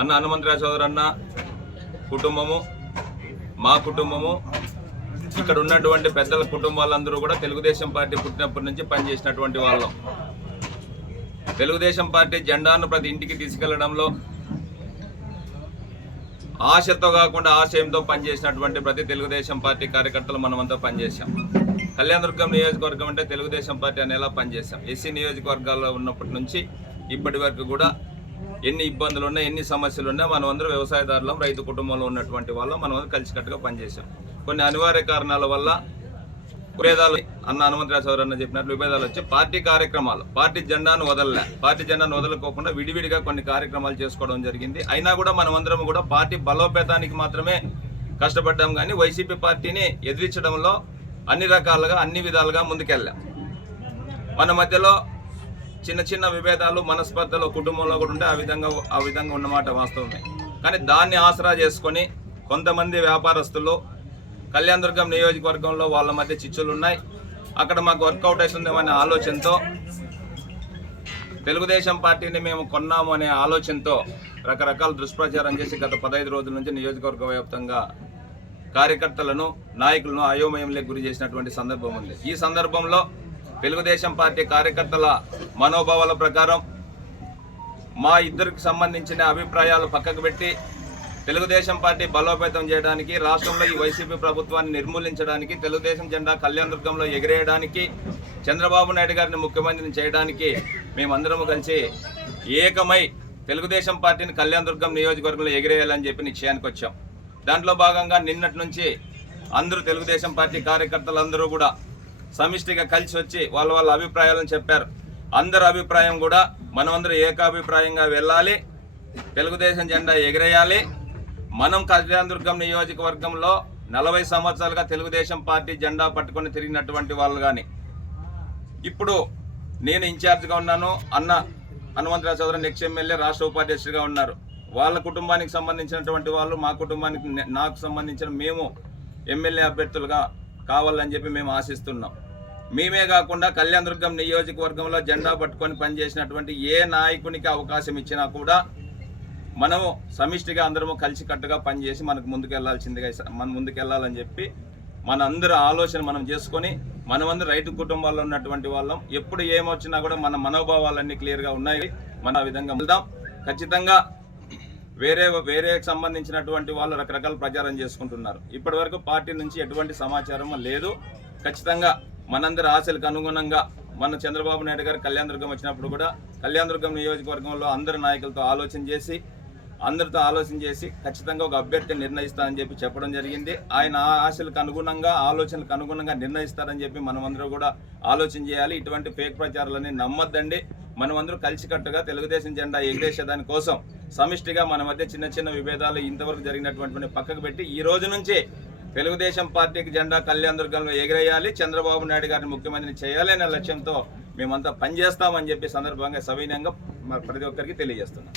అన్న హనుమంతరావు సోదరు అన్న కుటుంబము, మా కుటుంబము, ఇక్కడ ఉన్నటువంటి పెద్దల కుటుంబాలందరూ కూడా తెలుగుదేశం పార్టీ పుట్టినప్పటి నుంచి పనిచేసినటువంటి వాళ్ళం. తెలుగుదేశం పార్టీ జెండాను ప్రతి ఇంటికి తీసుకెళ్లడంలో ఆశతో కాకుండా ఆశయంతో పనిచేసినటువంటి ప్రతి తెలుగుదేశం పార్టీ కార్యకర్తలు మనమంతా పనిచేశాం. కళ్యాణదుర్గం నియోజకవర్గం అంటే తెలుగుదేశం పార్టీ అనేలా పనిచేశాం. ఎస్సీ నియోజకవర్గాల్లో ఉన్నప్పటి నుంచి ఇప్పటి వరకు కూడా ఎన్ని ఇబ్బందులు ఉన్నా, ఎన్ని సమస్యలు ఉన్నా మనమందరం వ్యవసాయదారులం, రైతు కుటుంబంలో ఉన్నటువంటి వాళ్ళం మనమందరం కలిసికట్టుగా పనిచేశాం. కొన్ని అనివార్య కారణాల వల్ల విభేదాలు, అన్న హనుమంతరావు సోదరు అన్న చెప్పినట్లు విభేదాలు వచ్చి పార్టీ కార్యక్రమాలు, పార్టీ జెండాను వదలకోకుండా విడివిడిగా కొన్ని కార్యక్రమాలు చేసుకోవడం జరిగింది. అయినా కూడా మనమందరం కూడా పార్టీ బలోపేతానికి మాత్రమే కష్టపడ్డాం, కానీ వైసీపీ పార్టీని ఎదిరించడంలో అన్ని రకాలుగా, అన్ని విధాలుగా ముందుకెళ్ళాం. మన మధ్యలో చిన్న చిన్న విభేదాలు, మనస్పర్ధలు కుటుంబంలో కూడా ఉంటే ఆ విధంగా ఉన్నమాట వాస్తవమే. కానీ దాన్ని ఆసరా చేసుకొని కొంతమంది వ్యాపారస్తులు కళ్యాణదుర్గం నియోజకవర్గంలో వాళ్ళ మధ్య చిచ్చులు ఉన్నాయి, అక్కడ మాకు వర్కౌట్ అవుతుందేమనే ఆలోచనతో, తెలుగుదేశం పార్టీని మేము కొన్నాము అనే ఆలోచనతో రకరకాల దుష్ప్రచారం చేసి గత 15 రోజుల నుంచి నియోజకవర్గ వ్యాప్తంగా కార్యకర్తలను, నాయకులను అయోమయంలోకి గురి చేసినటువంటి సందర్భం ఉంది. ఈ సందర్భంలో తెలుగుదేశం పార్టీ కార్యకర్తల మనోభావాల ప్రకారం మా ఇద్దరికి సంబంధించిన అభిప్రాయాలు పక్కకు పెట్టి తెలుగుదేశం పార్టీ బలోపేతం చేయడానికి, రాష్ట్రంలో ఈ వైసీపీ ప్రభుత్వాన్ని నిర్మూలించడానికి, తెలుగుదేశం జెండా కళ్యాణదుర్గంలో ఎగిరేయడానికి, చంద్రబాబు నాయుడు గారిని ముఖ్యమంత్రిని చేయడానికి మేమందరము కలిసి ఏకమై తెలుగుదేశం పార్టీని కళ్యాణదుర్గం నియోజకవర్గంలో ఎగిరేయాలని చెప్పి నిశ్చయానికి వచ్చాం. దాంట్లో భాగంగా నిన్నటి నుంచి అందరూ తెలుగుదేశం పార్టీ కార్యకర్తలందరూ కూడా సమిష్టిగా కలిసి వచ్చి వాళ్ళ అభిప్రాయాలను చెప్పారు. అందరి అభిప్రాయం కూడా మనమందరూ ఏకాభిప్రాయంగా వెళ్ళాలి, తెలుగుదేశం జెండా ఎగిరేయాలి. మనం కళ్యాణదుర్గం నియోజకవర్గంలో 40 సంవత్సరాలుగా తెలుగుదేశం పార్టీ జెండా పట్టుకొని తిరిగినటువంటి వాళ్ళు, కానీ ఇప్పుడు నేను ఇన్ఛార్జ్గా ఉన్నాను, అన్న హనుమంతరావు సోదరు నెక్స్ట్ ఎమ్మెల్యే రాష్ట్ర ఉపాధ్యక్షుడిగా ఉన్నారు. వాళ్ళ కుటుంబానికి సంబంధించినటువంటి వాళ్ళు, మా కుటుంబానికి, నాకు సంబంధించిన మేము ఎమ్మెల్యే అభ్యర్థులుగా కావాలని చెప్పి మేము ఆశిస్తున్నాం. మేమే కాకుండా కళ్యాణదుర్గం నియోజకవర్గంలో జెండా పట్టుకొని పనిచేసినటువంటి ఏ నాయకునికి అవకాశం ఇచ్చినా కూడా మనము సమిష్టిగా అందరము కలిసికట్టుగా పనిచేసి మనకు ముందుకెళ్ళాలని చెప్పి మనందరూ ఆలోచన మనం చేసుకొని, మనమందరూ రైతు కుటుంబాల్లో ఉన్నటువంటి వాళ్ళం. ఎప్పుడు ఏమొచ్చినా కూడా మన మనోభావాలన్నీ క్లియర్గా ఉన్నాయి. మన ఆ విధంగా వెళ్దాం. ఖచ్చితంగా వేరే సంబంధించినటువంటి వాళ్ళు రకరకాల ప్రచారం చేసుకుంటున్నారు. ఇప్పటి వరకు పార్టీ నుంచి ఎటువంటి సమాచారం లేదు. ఖచ్చితంగా మనందరి ఆశలకు అనుగుణంగా మన చంద్రబాబు నాయుడు గారు కళ్యాణదుర్గం వచ్చినప్పుడు కూడా కళ్యాణదుర్గం నియోజకవర్గంలో అందరి నాయకులతో అందరితో ఆలోచన చేసి ఖచ్చితంగా ఒక అభ్యర్థిని నిర్ణయిస్తారని చెప్పి చెప్పడం జరిగింది. ఆయన ఆశలకు అనుగుణంగా, ఆలోచనలకు అనుగుణంగా నిర్ణయిస్తారని చెప్పి మనమందరూ కూడా ఆలోచన చేయాలి. ఇటువంటి ఫేక్ ప్రచారాలని నమ్మద్దండి. మనమందరూ కలిసికట్టుగా తెలుగుదేశం జెండా ఎగిరేసేదాని కోసం సమిష్టిగా మన మధ్య చిన్న చిన్న విభేదాలు ఇంతవరకు జరిగినటువంటి పక్కకు పెట్టి ఈ రోజు నుంచి తెలుగుదేశం పార్టీకి జెండా కళ్యాణదుర్గంలో ఎగిరేయాలి, చంద్రబాబు నాయుడు గారిని ముఖ్యమంత్రిని చేయాలి అనే లక్ష్యంతో మేమంతా పనిచేస్తామని చెప్పి సందర్భంగా సవినయంగా ప్రతి ఒక్కరికి తెలియజేస్తున్నాం.